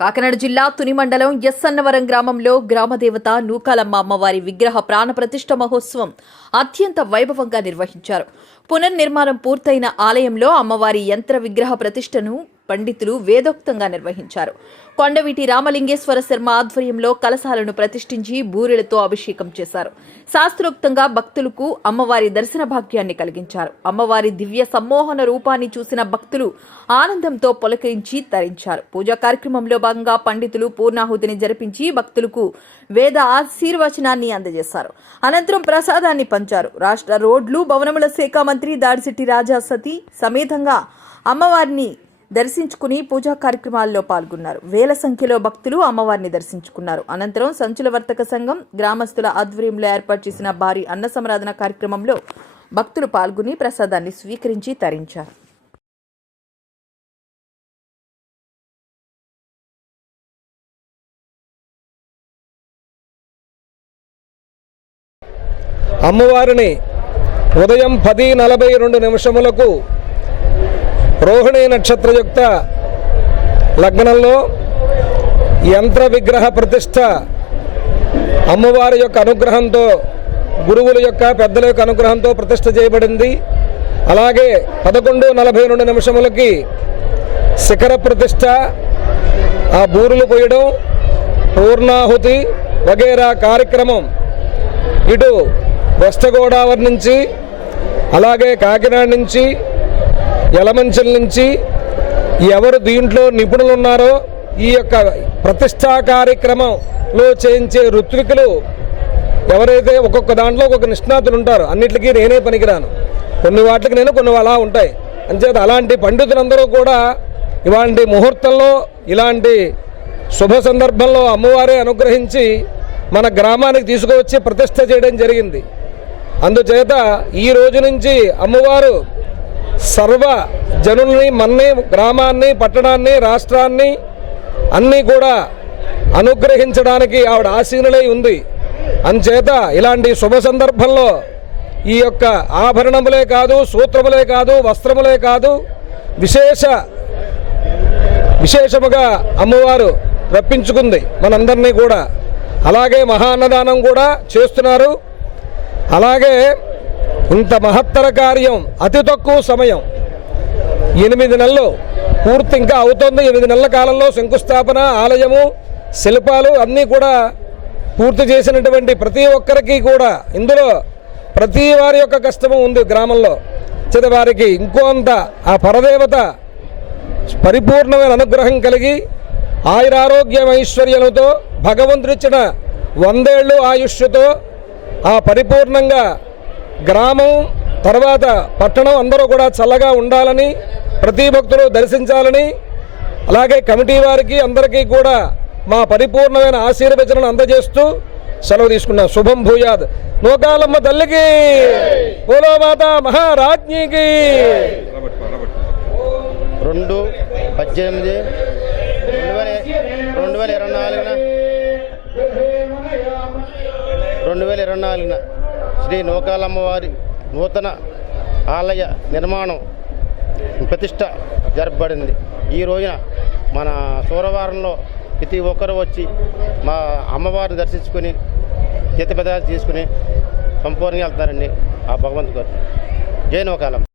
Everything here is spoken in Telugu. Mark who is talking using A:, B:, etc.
A: కాకినాడ జిల్లా తుని మండలం ఎస్ గ్రామంలో గ్రామదేవత నూకాలమ్మ అమ్మవారి విగ్రహ ప్రాణ ప్రతిష్ఠ మహోత్సవం అత్యంత వైభవంగా నిర్వహించారు. పునర్నిర్మాణం పూర్తయిన ఆలయంలో అమ్మవారి యంత్ర విగ్రహ ప్రతిష్టను పండితులు వేదోక్తంగా నిర్వహించారు. కొండవీటి రామలింగేశ్వర శర్మ ఆధ్వర్యంలో కలశాలను ప్రతిష్ఠించి బూరెలతో అభిషేకం చేశారు. శాస్త్రోక్తంగా భక్తులకు అమ్మవారి దర్శన భాగ్యాన్ని కలిగించారు. అమ్మవారి దివ్య సమ్మోహన రూపాన్ని చూసిన భక్తులు ఆనందంతో పులకరించి తరించారు. పూజా కార్యక్రమంలో భాగంగా పండితులు పూర్ణాహుతిని జరిపించి భక్తులకు వేద ఆశీర్వచనాన్ని అందజేశారు. అనంతరం ప్రసాదాన్ని పంచారు. రాష్ట్ర రోడ్లు భవనముల శాఖ మంత్రి దాడిశెట్టి రాజా సతీ సమేతంగా అమ్మవారిని దర్శించుకుని పూజా కార్యక్రమాల్లో పాల్గొన్నారు. వేల సంఖ్యలో భక్తులు అమ్మవారిని దర్శించుకున్నారు. అనంతరం సంచుల వర్తక సంఘం గ్రామస్తుల ఆధ్వర్యంలో ఏర్పాటు చేసిన భారీ అన్న సమరాధన కార్యక్రమంలో భక్తులు పాల్గొని ప్రసాదాన్ని స్వీకరించి తరించారు.
B: అమ్మవారిని ఉదయం పది నలభై రెండు నిమిషములకు రోహిణీ నక్షత్రయుక్త లగ్నంలో యంత్ర విగ్రహ ప్రతిష్ట అమ్మవారి యొక్క అనుగ్రహంతో గురువుల యొక్క పెద్దల యొక్క అనుగ్రహంతో ప్రతిష్ట చేయబడింది. అలాగే పదకొండు నలభై రెండు నిమిషములకి శిఖర ప్రతిష్ట ఆ బూరులు పోయడం పూర్ణాహుతి వగేరా కార్యక్రమం ఇటు వెస్ట్ గోదావరి నుంచి అలాగే కాకినాడ నుంచి యలమంచల నుంచి ఎవరు దీంట్లో నిపుణులు ఉన్నారో ఈ యొక్క ప్రతిష్టా కార్యక్రమంలో చేయించే ఋత్వికులు ఎవరైతే ఒక్కొక్క దాంట్లో ఒక్కొక్క నిష్ణాతులు ఉంటారు అన్నిటికీ నేనే పనికిరాను. కొన్ని వాటికి నేను కొన్ని అలా ఉంటాయి. అంచేత అలాంటి పండితులందరూ కూడా ఇలాంటి ముహూర్తంలో ఇలాంటి శుభ సందర్భంలో అమ్మవారే అనుగ్రహించి మన గ్రామానికి తీసుకువచ్చి ప్రతిష్ట చేయడం జరిగింది. అందుచేత ఈ రోజు నుంచి అమ్మవారు సర్వ జనుల్ని మన్ని గ్రామాన్ని పట్టణాన్ని రాష్ట్రాన్ని అన్నీ కూడా అనుగ్రహించడానికి ఆవిడ ఆసీనులై ఉంది. అంచేత ఇలాంటి శుభ సందర్భంలో ఈ యొక్క ఆభరణములే కాదు సూత్రములే కాదు వస్త్రములే కాదు విశేష విశేషముగా అమ్మవారు రప్పించుకుంది మనందరినీ కూడా. అలాగే మహా అన్నదానం కూడా చేస్తున్నారు. అలాగే ఇంత మహత్తర కార్యం అతి తక్కువ సమయం. ఎనిమిది నెలలు పూర్తి ఇంకా అవుతుంది. ఎనిమిది నెలల కాలంలో శంకుస్థాపన ఆలయము శిల్పాలు అన్నీ కూడా పూర్తి చేసినటువంటి ప్రతి ఒక్కరికి కూడా ఇందులో ప్రతి వారి యొక్క కష్టము ఉంది గ్రామంలో. చేత వారికి ఇంకొంత ఆ పరదేవత పరిపూర్ణమైన అనుగ్రహం కలిగి ఆయురారోగ్యం ఐశ్వర్యలతో భగవంతుడిచ్చిన వందేళ్ళు ఆయుష్తో ఆ పరిపూర్ణంగా గ్రామం తర్వాత పట్టణం అందరూ కూడా చల్లగా ఉండాలని ప్రతి భక్తులు దర్శించాలని అలాగే కమిటీ వారికి అందరికీ కూడా మా పరిపూర్ణమైన ఆశీర్వచనను అందజేస్తూ సెలవు తీసుకున్నాం. శుభం భూయాద్. నూకాలమ్మ తల్లికి పోలో మహారాజ్ఞికి.
C: రెండు పద్దెనిమిది రెండు వేల ఇరవై నాలుగున రెండు వేల ఇరవై నాలుగున. శ్రీ నూకాలమ్మవారి నూతన ఆలయ నిర్మాణం ప్రతిష్ట జరపబడింది. ఈ రోజున మన సూరవారంలో ప్రతి ఒక్కరు వచ్చి మా అమ్మవారిని దర్శించుకొని పెద్ద తీసుకుని సంపూర్ణంగా వెళ్తారండి ఆ భగవంతుడు జై నూకాలమ్మ.